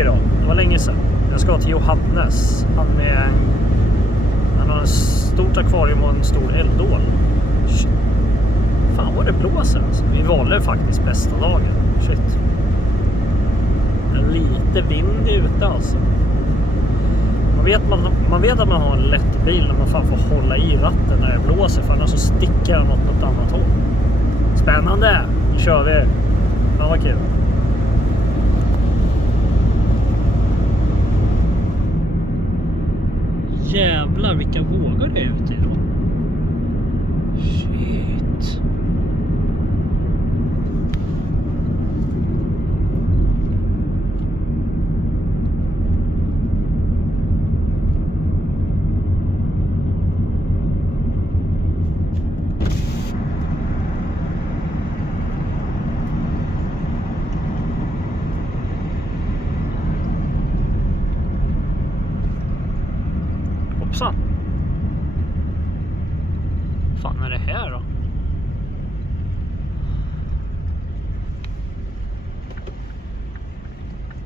idag. Det var länge sedan. Jag ska till Johannes. Han har en stort akvarium och en stor eldål. Fan vad det blåser alltså. Vi valde faktiskt bästa dagen. Shit. Lite vind ute alltså. Man vet att man har en lätt bil när man fan får hålla i ratten när det blåser. För annars så sticker den åt något annat håll. Spännande! Nu kör vi. Fan vad kul. Jävlar vilka vågor det är ute idag. Shit. Hoppsan. Fan är det här då?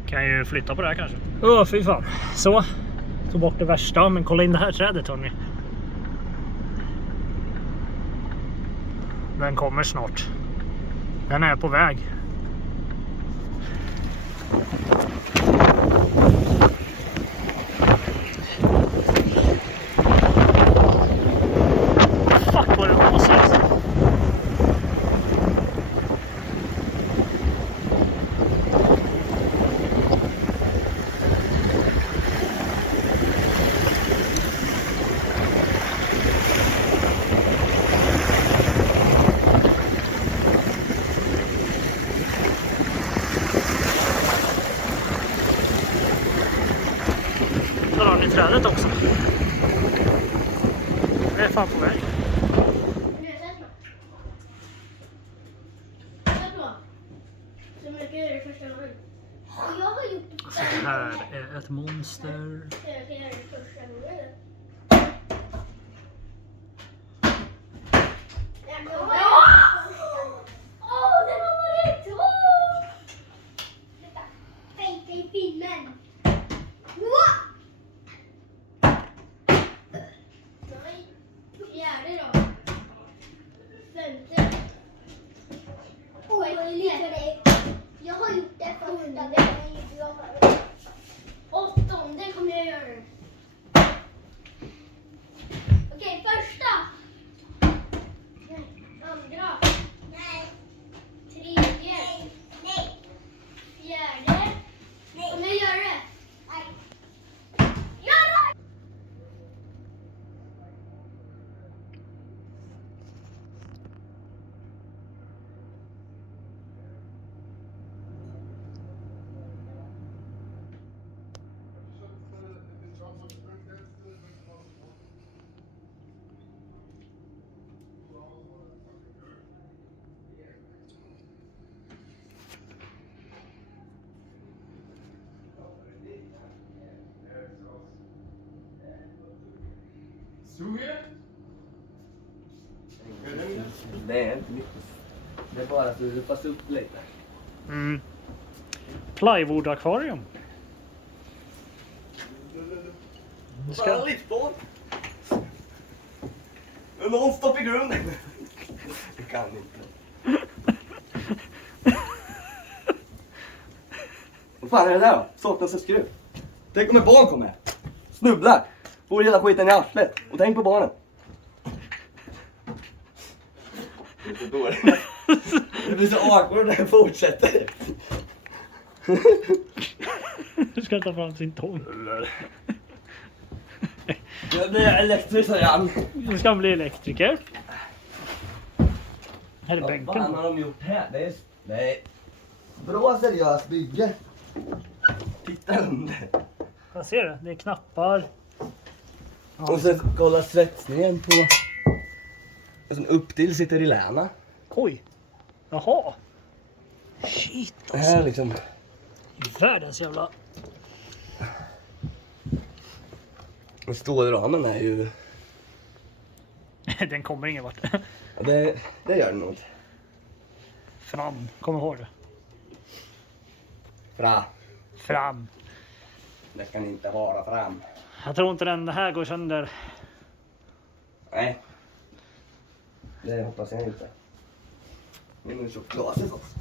Kan ju flytta på det här kanske. Fy fan. Så. Tog bort det värsta. Men kolla in det här trädet hörni. Den kommer snart. Den är på väg. Fuck vad det blåser alltså. Där har ni trädet också. Det är fan på väg. Så här är ett monster. Jag har gjort det första, det kan inte jag göra. 8:e kommer jag göra det. Okej, första. Nej. Andra. Nej. Tredje. Nej. Fjärde. Nej. Kommer jag göra det? Nej. Gör det! Det är inte mycket. Det är bara att du passar upp lite. Plywood-akvarium. Bara lite på. Någon stopp i grunden. Det kan inte. Vad fan är det där då? Saknas en skruv. Tänk om ett barn kommer. Snubblar. Får hela skiten i arslet. Och tänk på barnen. Det är så dåligt. Det blir så awkward när det fortsätter. Du ska ta fram sin tång. Jag blir elektrisk igen. Du ska bli elektriker. Här är Vad bänken. fan har de gjort här? Det är bra seriöst bygge. Titta under. Jag ser det. Det är knappar. Och sen kolla svetsningen på. Och sen upp till sitter i läna. Oj. Jaha. Shit Det här alltså. liksom. Världens jävla... Och stålramen är ju. Den kommer ingen vart. Ja, det gör den nog. Fram. Kom ihåg det. Bra. Fram. Det kan inte vara fram. Jag tror inte den här går sönder. Nej. Det hoppas jag inte. Nu är det så glaset också.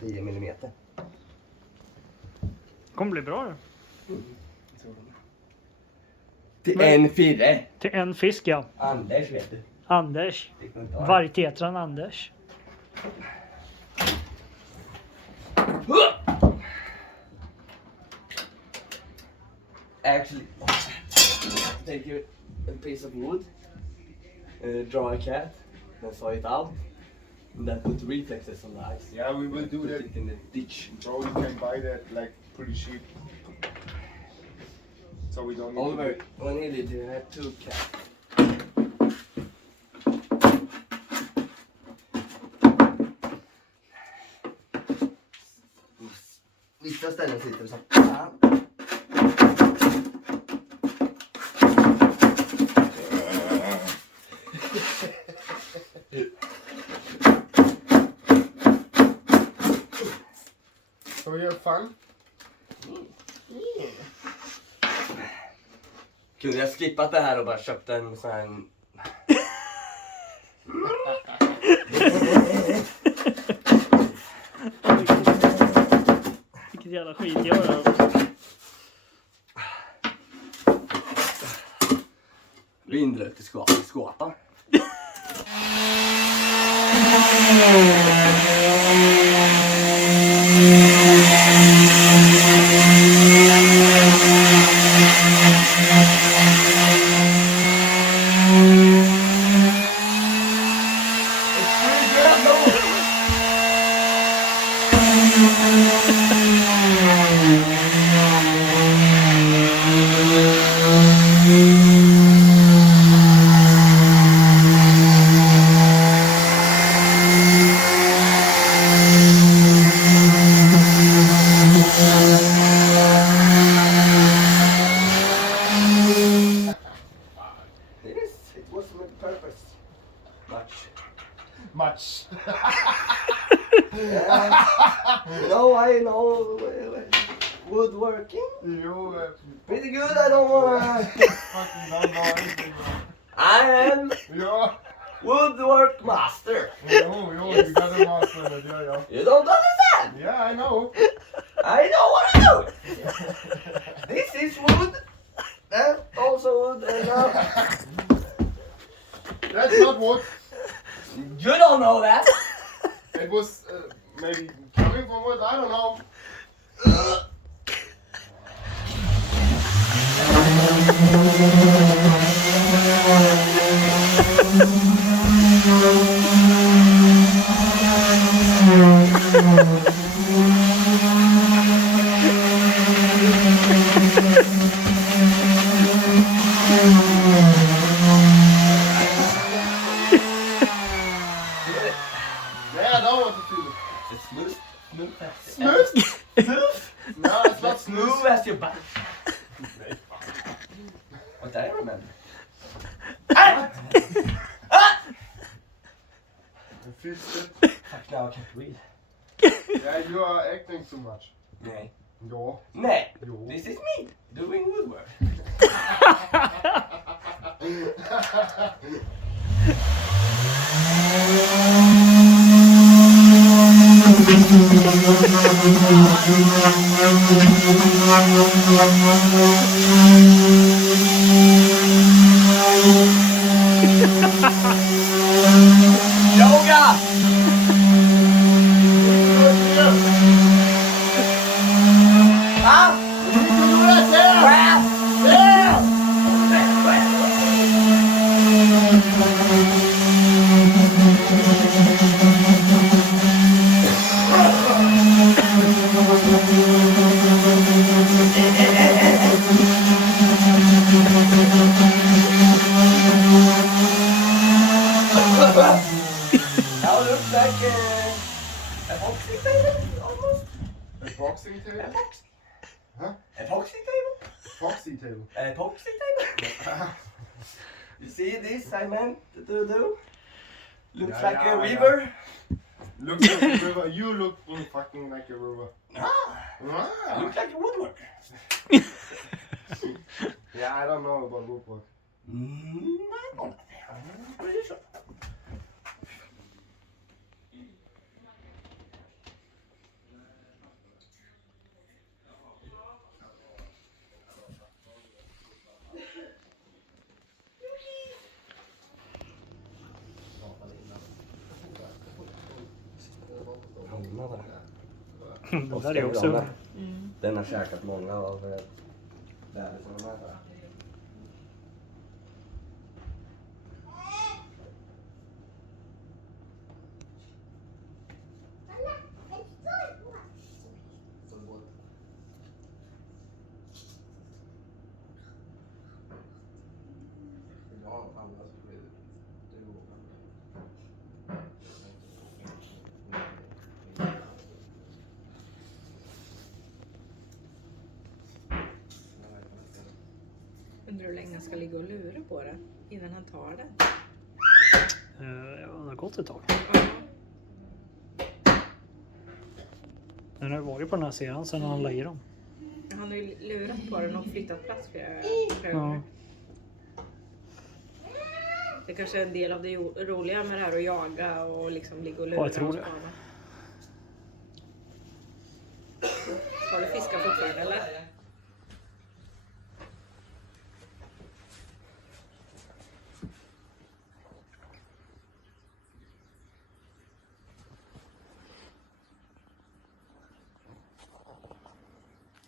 10 millimeter. Kommer bli bra det. Till en firre. Till en fisk, ja. Anders vet du. Anders. Vargtetran Anders. Actually, take a piece of wood, draw a cat, then saw it out, and then put the reflexes on the ice. Yeah, we will do Put that. it in the ditch. Bro, you can buy that like pretty cheap. So we don't need Oliver, when he lived here, I had 2 cats. Vissa ställen sitter det som fan. So you have fun? Kunde jag skippat det här och bara köpt en sån här... Vilket jävla skit jag gör. Vindröt i skåpa. It was with purpose. Much. No, I know woodworking. You Pretty good, I don't wanna... fucking don't know anything. I am Yeah. woodwork master. You got a master in it, yeah. You don't understand? Yeah, I know. I know what I'm doing. This is wood. That's also wood. And That's not wood. you don't know that. It was maybe coming from wood, I don't know. Yeah, I know what to do. It's smooth. Smooth? No, it's not Smooth smooth. as your back. What I remember. It feels good. Fuck, now I can't breathe. Yeah, you are acting too much. Nej. Ja. Nej. Jo. This is me doing woodwork. Yoga! Huh? Now it looks like a boxing table almost. A boxing table? Epoxy. Huh? Epoxy table? Boxing table. Epoxy table? You see this I meant to do? Looks Yeah, like yeah, a river. Looks like a river. You look fucking like a river. Ah, Ah. You look like a woodworker. Yeah, I don't know about woodwork. I don't know. I'm pretty sure. Det där är också... Den har käkat många av bebisarna här. Undrar hur länge han ska ligga och lura på den innan han tar den. Ja, det har gått ett tag. Ja. Den har varit på den här serien sedan han la i dem. Han har ju lurat på den och flyttat plats flera Ja. gånger. Det kanske är en del av det roliga med det här att jaga och liksom ligga och lura. Ja, jag tror och det. spana. Har du fiskar fortfarande eller?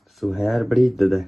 Så här blir det.